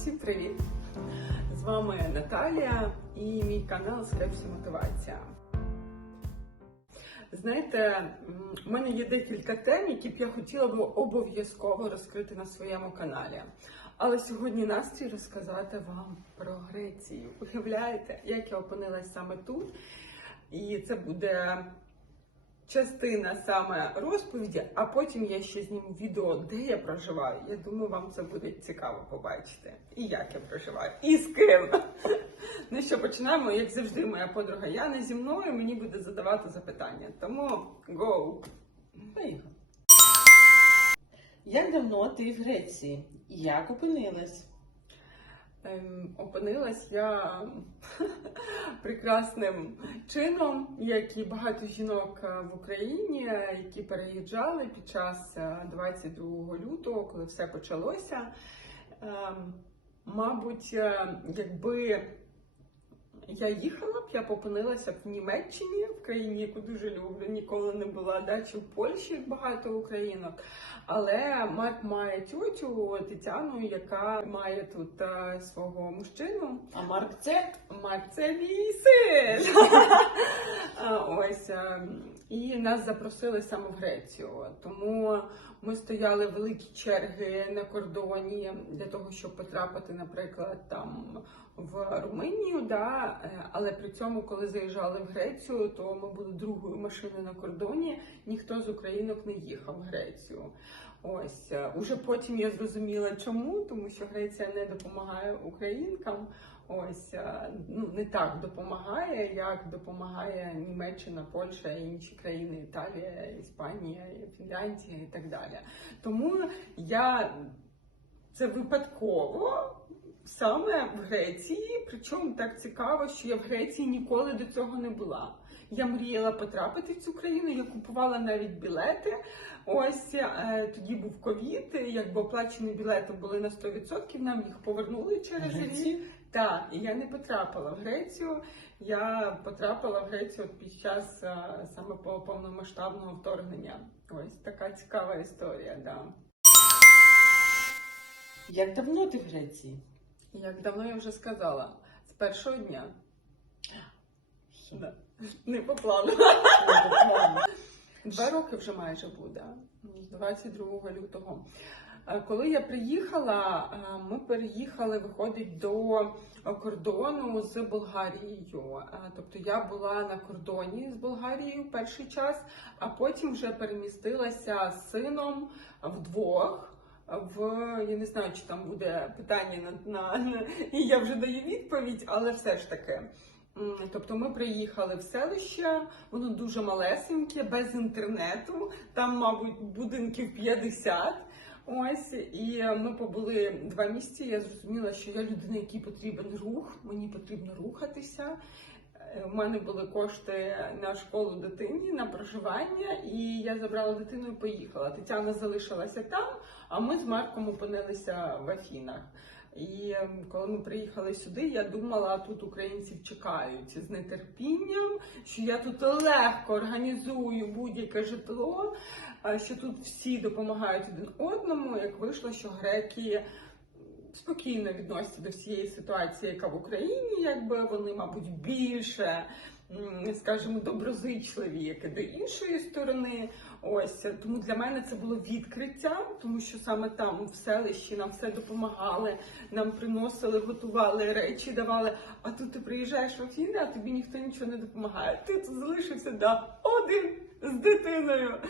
Всім привіт! З вами Наталія і мій канал Скрепсі Мотивація. Знаєте, у мене є декілька тем, які б я хотіла би обов'язково розкрити на своєму каналі. Але сьогодні настрій розказати вам про Грецію. Уявляєте, як я опинилась саме тут? І це буде частина саме розповіді, а потім я ще зніму відео, де я проживаю. Я думаю, вам це буде цікаво побачити. І як я проживаю, і з ким. Ну що, починаємо, як завжди, моя подруга Яна зі мною мені буде задавати запитання. Тому! Поїхали. Як давно ти в Греції? Як опинилась? Ем, опинилась я прекрасним чином, як і багато жінок е, в Україні, е, які переїжджали під час е, 22 лютого, коли все почалося. Ем, Мабуть, е, якби я їхала б, я б опинилася б в Німеччині, в країні, яку дуже люблю, ніколи не була, да, чи в Польщі як багато українок. Але Марк має тютю Тетяну, яка має тут е, свого мужчину. А Марк це? Марк це мій син. Ось е, і нас запросили саме в Грецію. Тому ми стояли великі черги на кордоні для того, щоб потрапити, наприклад, там в Румунію. Да? Е, Але при цьому, коли заїжджали в Грецію, то ми були другою машиною на кордоні. Ніхто з українок не їхав в Грецію. Ось е, уже потім я зрозуміла, чому, тому що Греція не допомагає українкам. Ось е, ну не так допомагає, як допомагає Німеччина, Польща і інші країни, Італія, Іспанія, Фінляндія і так далі. Тому я це випадково саме в Греції. Причому так цікаво, що я в Греції ніколи до цього не була. Я мріяла потрапити в цю країну, я купувала навіть білети. Ось е, тоді був ковід, якби оплачені білети були на 100%, нам їх повернули через рік. Так, і я не потрапила в Грецію. Я потрапила в Грецію під час е, саме повномасштабного вторгнення. Ось така цікава історія. Да. Як давно ти в Греції? Як давно я вже сказала, з першого дня. Да. Не по плану. Ну. Два роки вже майже буде, з 22 лютого. Е, Коли я приїхала, е, ми переїхали, виходить, до кордону з Болгарією. Е, Тобто я була на кордоні з Болгарією перший час, а потім вже перемістилася з сином вдвох. В я не знаю, чи там буде питання на, на, на і я вже даю відповідь, але все ж таки. Тобто ми приїхали в селище, воно дуже малесеньке, без інтернету, там, мабуть, будинків 50. Ось, і ми побули два місяці. Я зрозуміла, що я людина, якій потрібен рух, мені потрібно рухатися. Е, У мене були кошти на школу дитині, на проживання, і я забрала дитину і поїхала. Тетяна залишилася там, а ми з Марком опинилися в Афінах. І ем, коли ми приїхали сюди, я думала, тут українців чекають з нетерпінням, що я тут легко організую будь-яке житло, що тут всі допомагають один одному. Як вийшло, що греки спокійно відносяться до всієї ситуації, яка в Україні, якби вони, мабуть, більше. М, Скажімо, доброзичливі, як і до іншої сторони. Ось тому для мене це було відкриттям, тому що саме там, в селищі, нам все допомагали, нам приносили, готували речі, давали. А тут ти приїжджаєш в Афіни, а тобі ніхто нічого не допомагає. Ти тут залишився да, один з дитиною.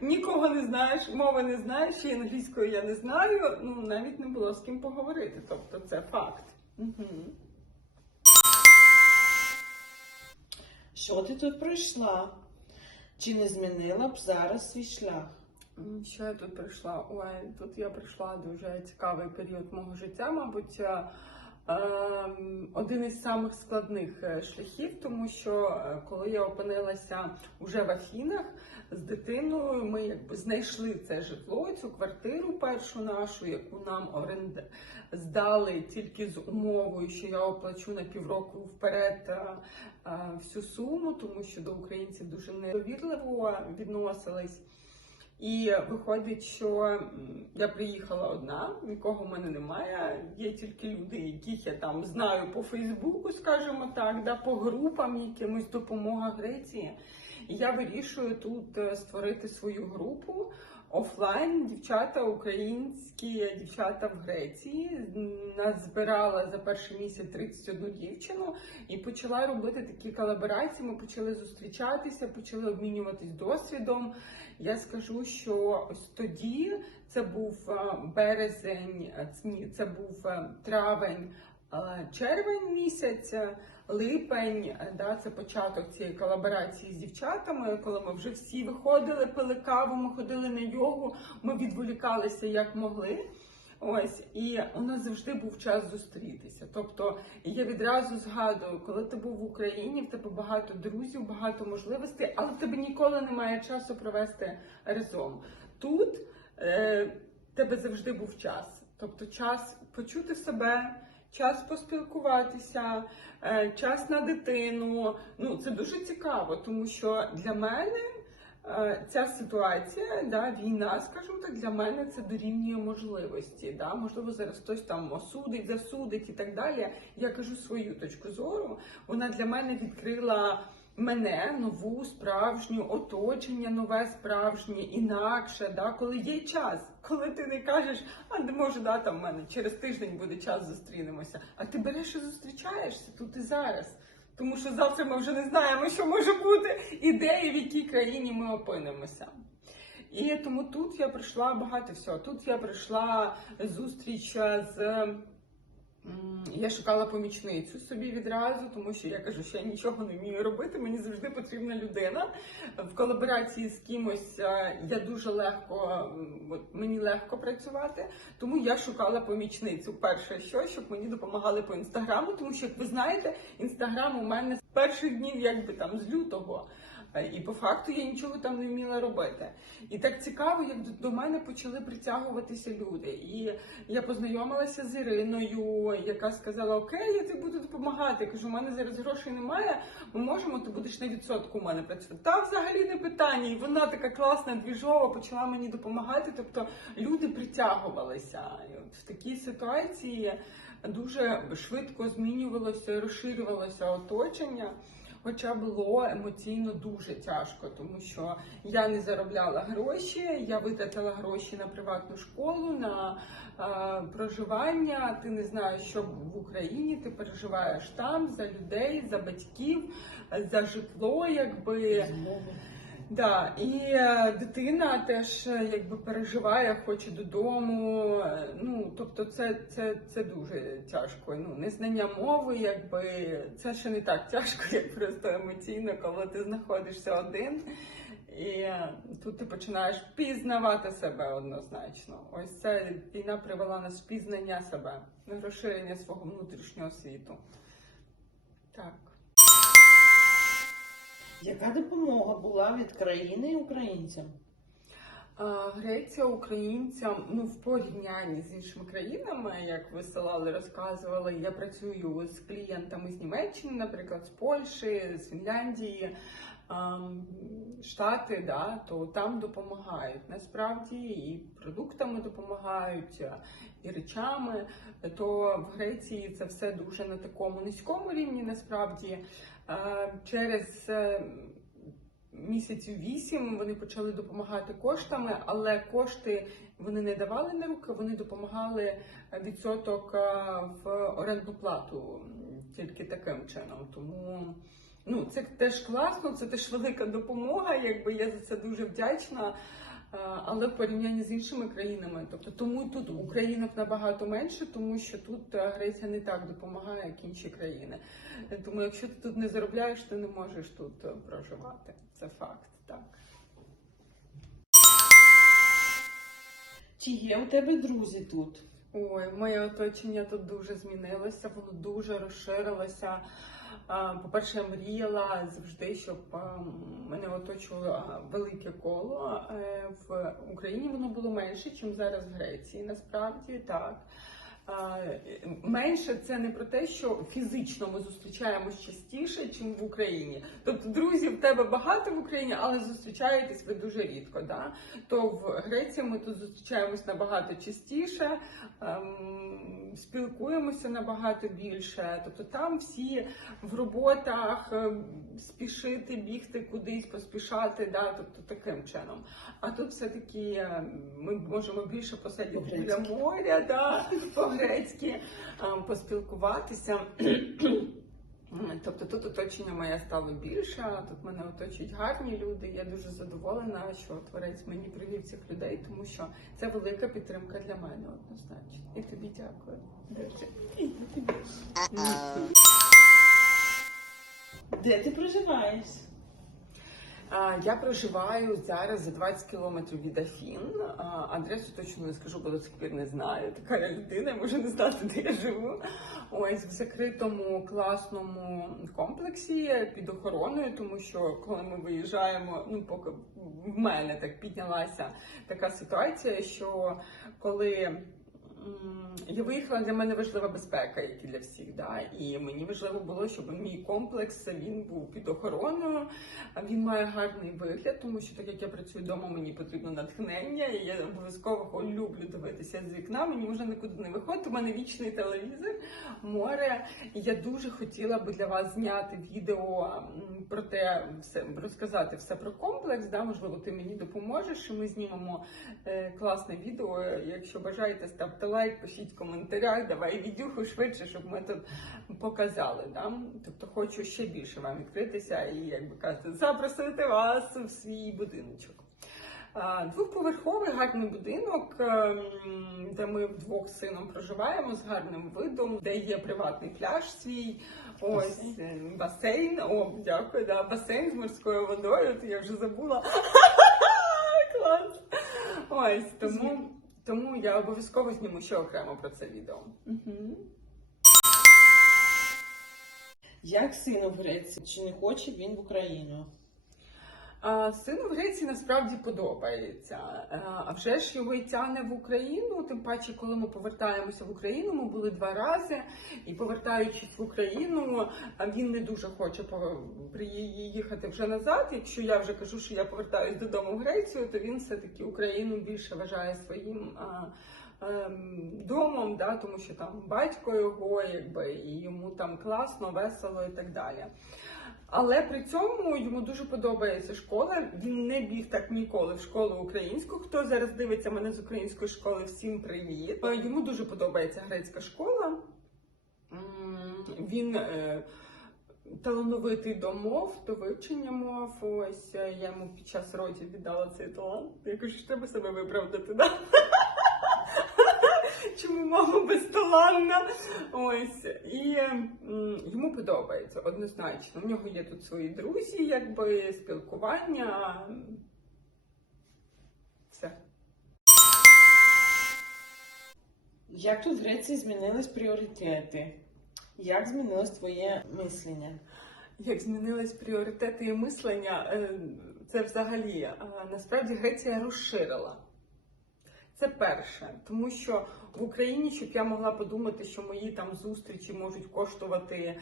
Нікого не знаєш, мови не знаєш, і англійської я не знаю. Ну навіть не було з ким поговорити. Тобто це факт. Угу. Що ти тут пройшла? Чи не змінила б зараз свій шлях? Що я тут прийшла? Ой, тут я прийшла дуже цікавий період мого життя, мабуть. Ем, Один із самих складних е, шляхів, тому що е, коли я опинилася уже в Афінах з дитиною, ми якби знайшли це житло, цю квартиру першу нашу, яку нам оренд... здали тільки з умовою, що я оплачу на півроку вперед е, всю суму, тому що до українців дуже недовірливо відносились. І виходить, що я приїхала одна, нікого в мене немає. Є тільки люди, яких я там знаю по Фейсбуку, скажімо так, да, по групам якимось допомога Греції. І я вирішую тут е, створити свою групу офлайн. Дівчата українські дівчата в Греції. Нас збирала за перший місяць 31 дівчину і почала робити такі колаборації. Ми почали зустрічатися, почали обмінюватись досвідом. Я скажу, що ось тоді це був е, березень, е, це був е, травень, червень місяць. Липень, е, да, це початок цієї колаборації з дівчатами, коли ми вже всі виходили, пили каву, ми ходили на йогу, ми відволікалися як могли. Ось, і у нас завжди був час зустрітися. Тобто я відразу згадую, коли ти був в Україні, в тебе багато друзів, багато можливостей, але в тебе ніколи немає часу провести разом. Тут е, тебе завжди був час. Тобто час почути себе, час поспілкуватися, е, час на дитину. Ну, це дуже цікаво, тому що для мене е, ця ситуація, да, війна, скажімо так, для мене це дорівнює можливості. Да? Можливо, зараз хтось там осудить, засудить і так далі. Я кажу свою точку зору. Вона для мене відкрила. Мене нову справжню оточення, нове справжнє, інакше, да, коли є час, коли ти не кажеш, а може, да, там в мене через тиждень буде час зустрінемося. А ти береш і зустрічаєшся тут і зараз. Тому що завтра ми вже не знаємо, що може бути, і де і в якій країні ми опинимося. І тому тут я прийшла багато всього. Тут я прийшла зустріч е, з. Я шукала помічницю собі відразу, тому що я кажу, що я нічого не вмію робити. Мені завжди потрібна людина. В колаборації з кимось е, я дуже легко, мені легко працювати. Тому я шукала помічницю. Перше, що щоб мені допомагали по інстаграму, тому що як ви знаєте, інстаграм у мене з перших днів, якби там з лютого. Е, І по факту я нічого там не вміла робити. І так цікаво, як до- мене почали притягуватися люди. І я познайомилася з Іриною, яка сказала: Окей, я тобі буду допомагати. Я кажу, у мене зараз грошей немає. Ми можемо, ти будеш на відсотку у мене працювати. Та взагалі не питання. І вона така класна, двіжова, почала мені допомагати. Тобто люди притягувалися. От в такій ситуації дуже швидко змінювалося, розширювалося оточення. Хоча було емоційно дуже тяжко, тому що я не заробляла гроші, я витратила гроші на приватну школу, на е, проживання. Ти не знаєш, що в Україні ти переживаєш там за людей, за батьків, за житло, якби. Да, і е, дитина теж е, якби переживає, хоче додому. е, Ну тобто, це, це, це дуже тяжко. Ну, незнання мови, якби це ще не так тяжко, як просто емоційно, коли ти знаходишся один. І тут ти починаєш пізнавати себе однозначно. Ось ця війна привела нас в пізнання себе, розширення свого внутрішнього світу. Так. Яка допомога була від країни українцям? Греція українцям ну в порівнянні з іншими країнами, як ви ссилали, розказували. Я працюю з клієнтами з Німеччини, наприклад, з Польщі, з Фінляндії, Штати, да, то там допомагають насправді і продуктами допомагають, і речами. То в Греції це все дуже на такому низькому рівні. Насправді через е, місяців вісім вони почали допомагати коштами, але кошти вони не давали на руки, вони допомагали е, відсоток е, в орендну плату тільки таким чином. Тому ну це теж класно, це теж велика допомога. Якби я за це дуже вдячна. Е, Але в порівнянні з іншими країнами, тобто тому тут українок набагато менше, тому що тут Греція не так допомагає, як інші країни. Тому якщо ти тут не заробляєш, ти не можеш тут е, проживати. Це факт, так. Чи є у тебе друзі тут? Ой, моє оточення тут дуже змінилося, воно дуже розширилося. По-перше, я мріяла завжди, щоб мене оточувало велике коло. Е, В Україні воно було менше, ніж зараз в Греції, насправді так. Менше це не про те, що фізично ми зустрічаємось частіше, ніж в Україні. Тобто друзів в тебе багато в Україні, але зустрічаєтесь ви дуже рідко. Да? То в Греції ми тут зустрічаємось набагато частіше, ем, спілкуємося набагато більше. Тобто там всі в роботах ем, спішити, бігти кудись, поспішати, да? тобто таким чином. А тут все-таки ем, ми можемо більше посидіти біля моря, да? По-грецьки, поспілкуватися. Тобто тут оточення моє стало більше, тут мене оточують гарні люди. Я дуже задоволена, що творець мені привів цих людей, тому що це велика підтримка для мене однозначно. І тобі дякую. Дуже. І тобі. Де ти проживаєш? Я проживаю зараз за 20 кілометрів від Афін. Адресу точно не скажу, бо до сих пір не знаю. Така я людина, я можу не знати, де я живу. Ось в закритому класному комплексі під охороною, тому що коли ми виїжджаємо, ну поки в мене так піднялася така ситуація, що коли. Я виїхала для мене важлива безпека, як і для всіх. Да? І мені важливо було, щоб мій комплекс він був під охороною. Він має гарний вигляд, тому що так як я працюю вдома, мені потрібно натхнення, і я обов'язково люблю дивитися з вікна. Мені можна нікуди не виходити. У мене вічний телевізор, море. І я дуже хотіла би для вас зняти відео про те, все розказати все про комплекс. Да? Можливо, ти мені допоможеш. і Ми знімемо е, класне відео. Якщо бажаєте, ставте лайк, пишіть в коментарях. Давай відюху швидше, щоб ми тут показали. Да? Тобто хочу ще більше вам відкритися і, як би казати, запросити вас в свій будиночок. Двохповерховий гарний будинок, ем, де ми вдвох з сином проживаємо з гарним видом, де є приватний пляж свій. Ось Басейн. е, басейн. О, дякую, да, басейн з морською водою. То я вже забула. Клас. Ось тому, тому я обов'язково зніму ще окремо про це відео. Угу. Як сину в Чи не хоче він в Україну? Сину в Греції насправді подобається. Е, А вже ж його й тягне в Україну. Тим паче, коли ми повертаємося в Україну, ми були два рази. І повертаючись в Україну, він не дуже хоче приїхати вже назад. Якщо я вже кажу, що я повертаюсь додому в Грецію, то він все-таки Україну більше вважає своїм. ем, Домом, да, тому що там батько його, якби і йому там класно, весело і так далі. Але при цьому йому дуже подобається школа. Він не біг так ніколи в школу українську. Хто зараз дивиться мене з української школи, всім привіт. Е, Йому дуже подобається грецька школа. Він е, талановитий до мов, до вивчення мов. Ось е, я йому під час родів віддала цей талант. Я кажу, що треба себе виправдати. Да? Чому мама безталанна? Ось і йому подобається однозначно. У нього є тут свої друзі, якби спілкування. Все. Як тут в Греції змінились пріоритети? Як змінилось твоє мислення? Як змінились пріоритети і мислення, е, це взагалі насправді Греція розширила. Це перше, тому що в Україні, щоб я могла подумати, що мої там зустрічі можуть коштувати е,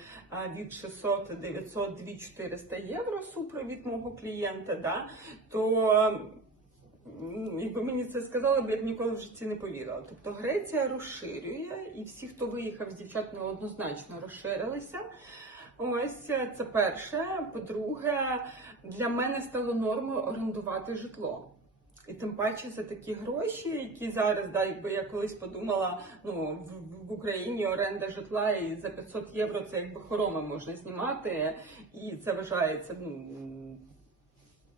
від 600, 900, 2400 євро супровід мого клієнта, да, то якби мені це сказали, б я б ніколи в житті не повірила. Тобто Греція розширює, і всі, хто виїхав з дівчат, однозначно розширилися. Ось е, це перше. По-друге, для мене стало нормою орендувати житло. І тим паче за такі гроші, які зараз, да, якби я колись подумала, ну в, в Україні оренда житла і за 500 євро це якби хороми можна знімати, і це вважається ну,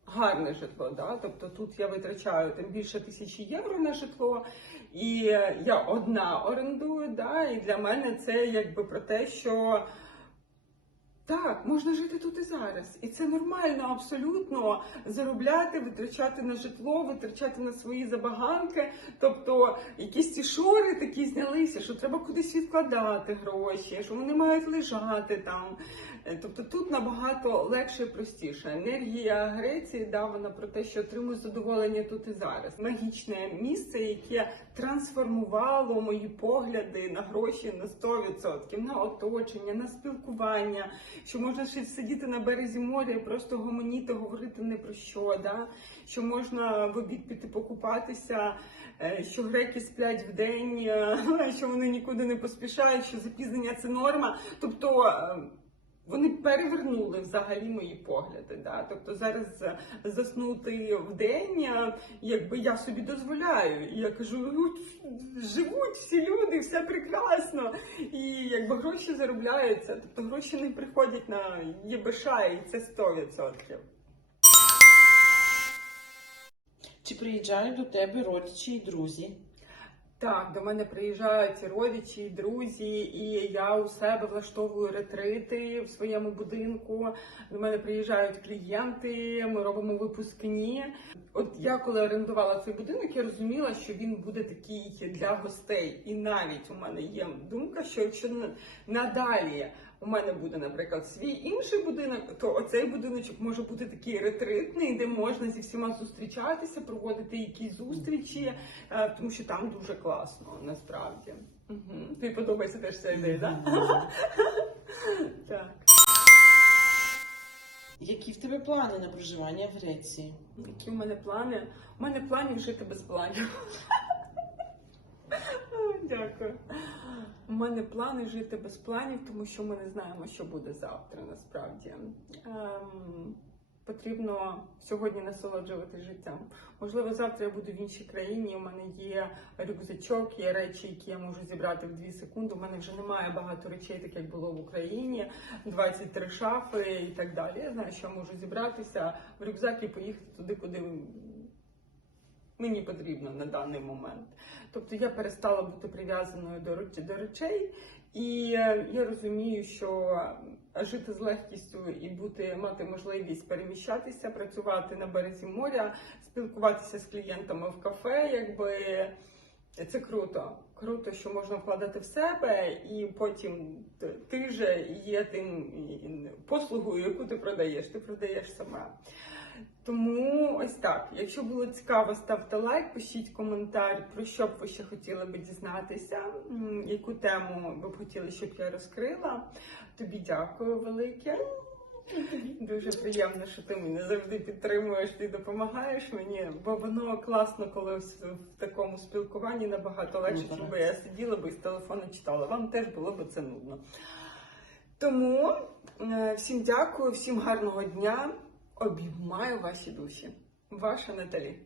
гарне житло. Да? Тобто тут я витрачаю тим більше тисячі євро на житло, і я одна орендую. Да? І для мене це якби про те, що Так, можна жити тут і зараз, і це нормально абсолютно заробляти, витрачати на житло, витрачати на свої забаганки. Тобто якісь ці шори такі знялися, що треба кудись відкладати гроші, що вони мають лежати там. Е, Тобто тут набагато легше і простіше. Енергія Греції да, вона про те, що отримує задоволення тут і зараз. Магічне місце, яке трансформувало мої погляди на гроші на 100%, на оточення, на спілкування, що можна ще сидіти на березі моря і просто гомоніти, говорити не про що, да? що можна в обід піти покупатися, е, що греки сплять в день, е, що вони нікуди не поспішають, що запізнення це норма. Тобто. Вони перевернули взагалі мої погляди. Да? Тобто зараз е, заснути в день, е, якби я собі дозволяю. І я кажу, «Ну, живуть всі люди, все прекрасно. І якби гроші заробляються. Тобто гроші не приходять на ЄБШ, і це 100%. Чи приїжджають до тебе родичі і друзі? Так, до мене приїжджають родичі, друзі, і я у себе влаштовую ретрити в своєму будинку. До мене приїжджають клієнти, ми робимо випускні. От я коли орендувала цей будинок, я розуміла, що він буде такий для гостей. І навіть у мене є думка, що якщо на- надалі у мене буде, наприклад, свій інший будинок, то оцей будиночок може бути такий ретритний, де можна зі всіма зустрічатися, проводити якісь зустрічі, е, тому що там дуже класно насправді. Угу. Тобі подобається теж ця ідея, так? Так. Які в тебе плани на проживання в Греції? Які в мене плани? У мене планів жити без планів. Дякую. У мене плани жити без планів, тому що ми не знаємо, що буде завтра насправді. Ем, потрібно сьогодні насолоджувати життям. Можливо, завтра я буду в іншій країні. У мене є рюкзачок, є речі, які я можу зібрати в 2 секунди. У мене вже немає багато речей, так як було в Україні, 23 шафи і так далі. Я знаю, що я можу зібратися в рюкзак і поїхати туди, куди мені потрібно на даний момент. Тобто я перестала бути прив'язаною до до речей, і е, я розумію, що жити з легкістю і бути мати можливість переміщатися, працювати на березі моря, спілкуватися з клієнтами в кафе, якби це круто. Круто, що можна вкладати в себе, і потім ти же є тим послугою, яку ти продаєш. Ти продаєш сама. Тому ось так. Якщо було цікаво, ставте лайк, пишіть коментар, про що б ви ще хотіли би дізнатися, яку тему ви б хотіли, щоб я розкрила. Тобі дякую велике. Дуже приємно, що ти мене завжди підтримуєш і допомагаєш мені, бо воно класно, коли в, такому спілкуванні набагато легше, Ну, щоб я сиділа би і з телефону читала. Вам теж було б це нудно. Тому е, всім дякую, всім гарного дня. Обіймаю ваші душі. Ваша Наталі.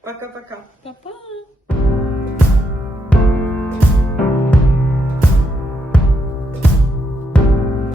Пока-пока. Па-па!